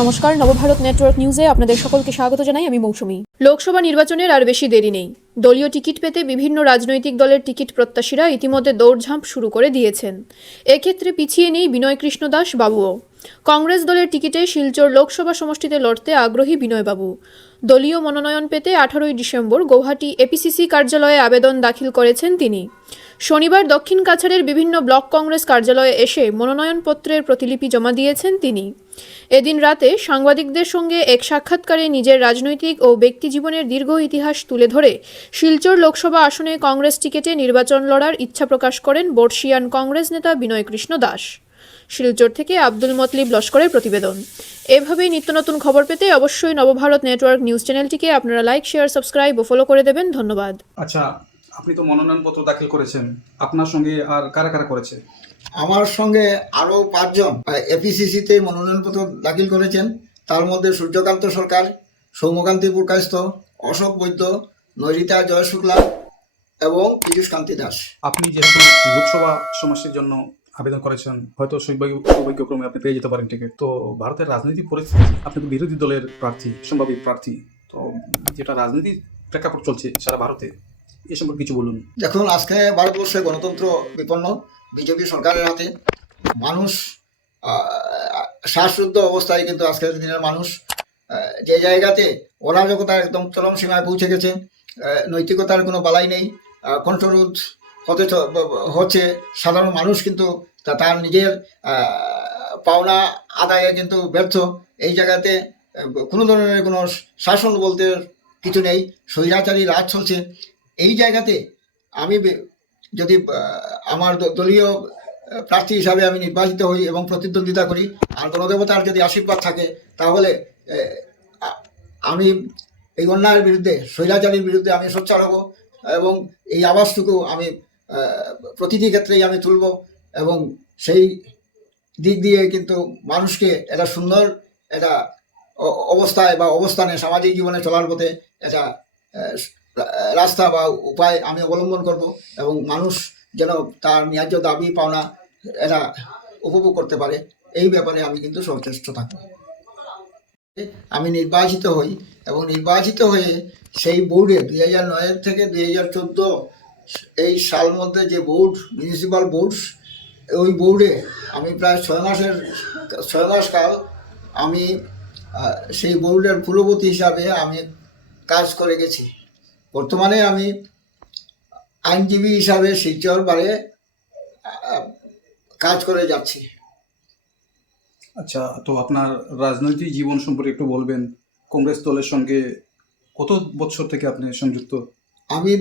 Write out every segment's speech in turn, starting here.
নমস্কার, নবভারত নেটওয়ার্ক নিউজে আপনাদের সকলকে স্বাগত জানাই, আমি মৌসুমী। লোকসভা নির্বাচনের আর বেশি দেরি নেই। দলীয় টিকিট পেতে বিভিন্ন রাজনৈতিক দলের টিকিট প্রত্যাশীরা ইতিমধ্যে দৌড়ঝাঁপ শুরু করে দিয়েছেন। এক্ষেত্রে পিছিয়ে নেই বিনয় কৃষ্ণ দাস বাবুও। কংগ্রেস দলের টিকিটে শিলচর লোকসভা সমষ্টিতে লড়তে আগ্রহী বিনয়বাবু। দলীয় মনোনয়ন পেতে আঠারোই ডিসেম্বর গৌহাটি এপিসিসি কার্যালয়ে আবেদন দাখিল করেছেন তিনি। শনিবার দক্ষিণ কাছাড়ের বিভিন্ন ব্লক কংগ্রেস কার্যালয়ে এসে মনোনয়নপত্রের প্রতিলিপি জমা দিয়েছেন তিনি। এদিন রাতে সাংবাদিকদের সঙ্গে এক সাক্ষাৎকারে নিজের রাজনৈতিক ও ব্যক্তি জীবনের দীর্ঘ ইতিহাস তুলে ধরে শিলচর লোকসভা আসনে কংগ্রেস টিকেটে নির্বাচন লড়ার ইচ্ছা প্রকাশ করেন বর্ষিয়ান কংগ্রেস নেতা বিনয় কৃষ্ণ দাস। শিলচর থেকে আব্দুল মতলিব লস্করের প্রতিবেদন। এভাবেই নিত্য নতুন খবর পেতে অবশ্যই নবভারত নেটওয়ার্ক নিউজ চ্যানেলটিকে আপনারা লাইক, শেয়ার, সাবস্ক্রাইব ও ফলো করে দেবেন। ধন্যবাদ। আচ্ছা আপনি তো মনোনয়নপত্র দাখিল করেছেন। আপনার সঙ্গে আর কারা কারা করেছে? আমার সঙ্গে আরও পাঁচজন এপিসিসিতে মনোনয়নপত্র দাখিল করেছেন। তার মধ্যে সূর্যকান্ত সরকার সৌম্যকান্তি পুরকায়স্থ অশোক বৈদ্য নৈরিতা জয় শুক্লা এবং পীযুষ কান্তি দাস। আপনি যেহেতু লোকসভা সমস্যার জন্য আবেদন করেছেন হয়তো সৌভাগ্য সৌভাগ্যক্রমে আপনি পেয়ে যেতে পারেন টিকিট তো ভারতের রাজনৈতিক পরিস্থিতি আপনি বিরোধী দলের প্রার্থী সম্ভাবিত প্রার্থী। তো যেটা রাজনীতির প্রেক্ষাপট চলছে সারা ভারতে এ সম্পর্কে কিছু বলুন। দেখুন, আজকে ভারতবর্ষে গণতন্ত্র বিপন্ন, বিজেপি সরকারের হাতে। মানুষ শ্বাসরুদ্ধ অবস্থায় কিন্তু আজকের দিনের মানুষ যে জায়গাতে অরাজকতা একদম চরম সীমায় পৌঁছে গেছে নৈতিকতার কোনো বালাই নেই কণ্ঠরোধ হতে হচ্ছে, সাধারণ মানুষ কিন্তু তার নিজের পাওনা আদায়ে কিন্তু ব্যর্থ। এই জায়গাতে কোনো ধরনের কোনো শাসন বলতে কিছু নেই, স্বৈরাচারী রাজ চলছে। এই জায়গাতে আমি যদি আমার দলীয় প্রার্থী হিসাবে আমি নির্বাচিত হই এবং প্রতিদ্বন্দ্বিতা করি, আর গণদেবতার যদি আশীর্বাদ থাকে, তাহলে আমি এই অন্যায়ের বিরুদ্ধে, স্বৈরাচারীর বিরুদ্ধে আমি সোচ্চার হব এবং এই আওয়াজটুকু আমি প্রতিটি ক্ষেত্রেই আমি তুলব এবং সেই দিক দিয়ে কিন্তু মানুষকে একটা সুন্দর একটা অবস্থায় বা অবস্থানে সামাজিক জীবনে চলার পথে রা- রাস্তা বা উপায় আমি অবলম্বন করব এবং মানুষ যেন তার ন্যায্য দাবি, পাওনা এরা উপভোগ করতে পারে, এই ব্যাপারে আমি কিন্তু সচেষ্ট থাকব আমি নির্বাচিত হই এবং নির্বাচিত হয়ে সেই বোর্ডে দুই হাজার নয়ের থেকে দুই হাজার চোদ্দ এই সাল মধ্যে যে বোর্ড মিউনিসিপাল বোর্ড ওই বোর্ডে আমি প্রায় ছয় মাসের, ছয় মাস কাল আমি সেই বোর্ডের পূর্ববর্তী হিসাবে আমি কাজ করে গেছি। বর্তমানে আমি আইনজীবী হিসাবে শিলচর বারে কাজ করে যাচ্ছি। আচ্ছা তো আপনার রাজনৈতিক জীবন সম্পর্কে একটু বলবেন। কংগ্রেস দলের সঙ্গে কত বছর থেকে আপনি সংযুক্ত? আমি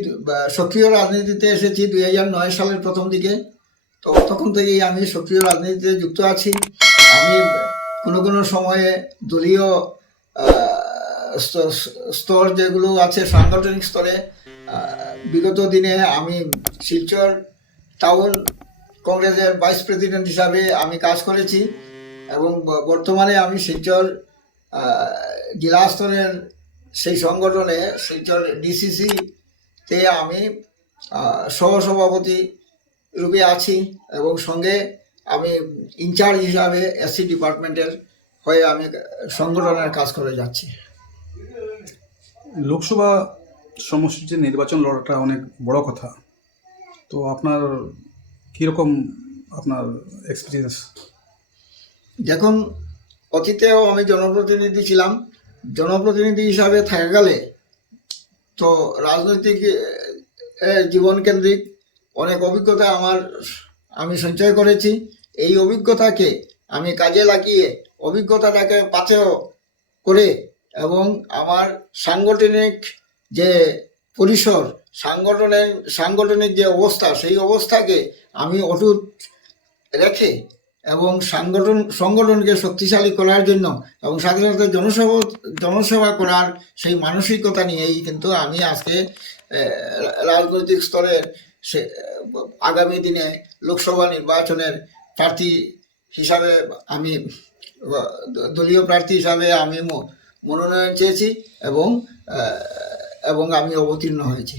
সক্রিয় রাজনীতিতে এসেছি দুই হাজার নয় সালের প্রথম দিকে। তো তখন থেকেই আমি সক্রিয় রাজনীতিতে যুক্ত আছি। আমি কোনো কোনো সময়ে দলীয় স্তর- যেগুলো আছে সাংগঠনিক স্তরে বিগত দিনে আমি শিলচর টাউন কংগ্রেসের ভাইস প্রেসিডেন্ট হিসাবে আমি কাজ করেছি এবং বর্তমানে আমি শিলচর জেলা স্তরের সেই সংগঠনে শিলচর ডিসিসি তে আমি সহসভাপতি রূপে আছি এবং সঙ্গে আমি ইনচার্জ হিসাবে এসসি ডিপার্টমেন্টের হয়ে আমি সংগঠনের কাজ করে যাচ্ছি। লোকসভা সমষ্টির যে নির্বাচন লড়াটা অনেক বড় কথা। তো আপনার কীরকম আপনার এক্সপিরিয়েন্স দেখুন, অতীতেও আমি জনপ্রতিনিধি ছিলাম। জনপ্রতিনিধি হিসাবে থাকাকালে তো রাজনৈতিক জীবন কেন্দ্রিক অনেক অভিজ্ঞতা আমার, আমি সঞ্চয় করেছি। এই অভিজ্ঞতাকে আমি কাজে লাগিয়ে অভিজ্ঞতাটাকে পাথেয় করে এবং আমার সাংগঠনিক যে পরিসর সাংগঠনিক সাংগঠনিক যে অবস্থা, সেই অবস্থাকে আমি অটুট রেখে এবং সাংগঠন, সংগঠনকে শক্তিশালী করার জন্য এবং সাথে সাথে জনসেবা করার সেই মানসিকতা নিয়েই কিন্তু আমি আজকে রাজনৈতিক স্তরের সে, আগামী দিনে লোকসভা নির্বাচনের প্রার্থী হিসাবে আমি দলীয় প্রার্থী হিসাবে আমি মনোনয়ন চেয়েছি এবং এবং আমি অবতীর্ণ হয়েছি।